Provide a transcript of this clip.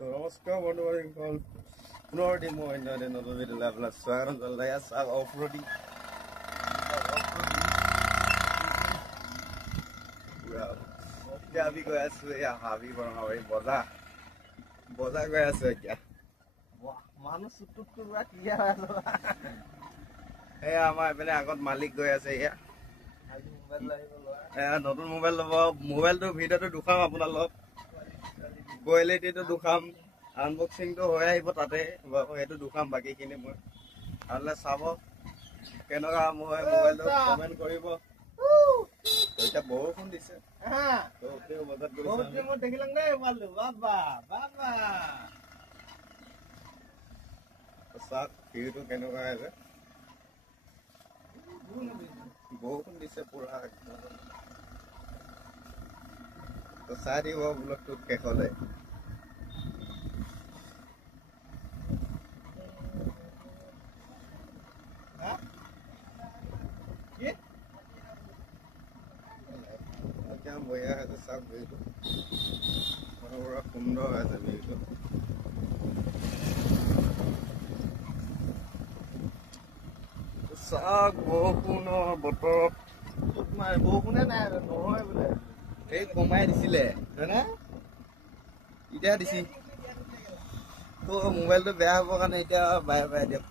নমস্কাৰ বন্ধুসকল, পুনৰ দিম মই অন্য এদিন নতুন ভিডিঅ'লৈ আপোনাক স্বাগতম জনালোঁ। ইয়াত চাওক অফৰোডিং এতিয়া আমি গৈ আছো এয়া হাবি বৰঙাবাৰী বজাৰ গৈ আছো। এতিয়া মানুহ চুটুক পুৰা ক্লিয়াৰ হৈ আছে। এয়া আমাৰ এইপিনে আগত মালিক গৈ আছে। এয়া নতুন মোবাইল ল'ব। মোবাইলটো ভিডিঅ'টো দুখাম আপোনালোক, কোৱালিটিটো দুখাম, আনবক্সিংটো হৈ আহিব তাতে, সেইটো দুখাম। বাকীখিনি মই আপোনালোকে চাব কেনেকুৱা হয় মোবাইলটো, কমেণ্ট কৰিব। এতিয়া বৰষুণ দিছে, চাওক ভিউটো কেনেকুৱা আছে। বৰষুণ দিছে পুৰা, চাই দিব ব্লগটো শেষলে। বঢ়িয়া আছে, চাওক ভিউটো পুৰা সুন্দৰ হৈ আছে ভিউটো। চাওক বৰষুণৰ বতৰত বৰষুণে নাই, নহয় বোলে এই কমাই দিছিলে হয়নে, এতিয়া দিছি। মোবাইলটো বেয়া হ'বৰ কাৰণে এতিয়া বাই বাই দিয়ক।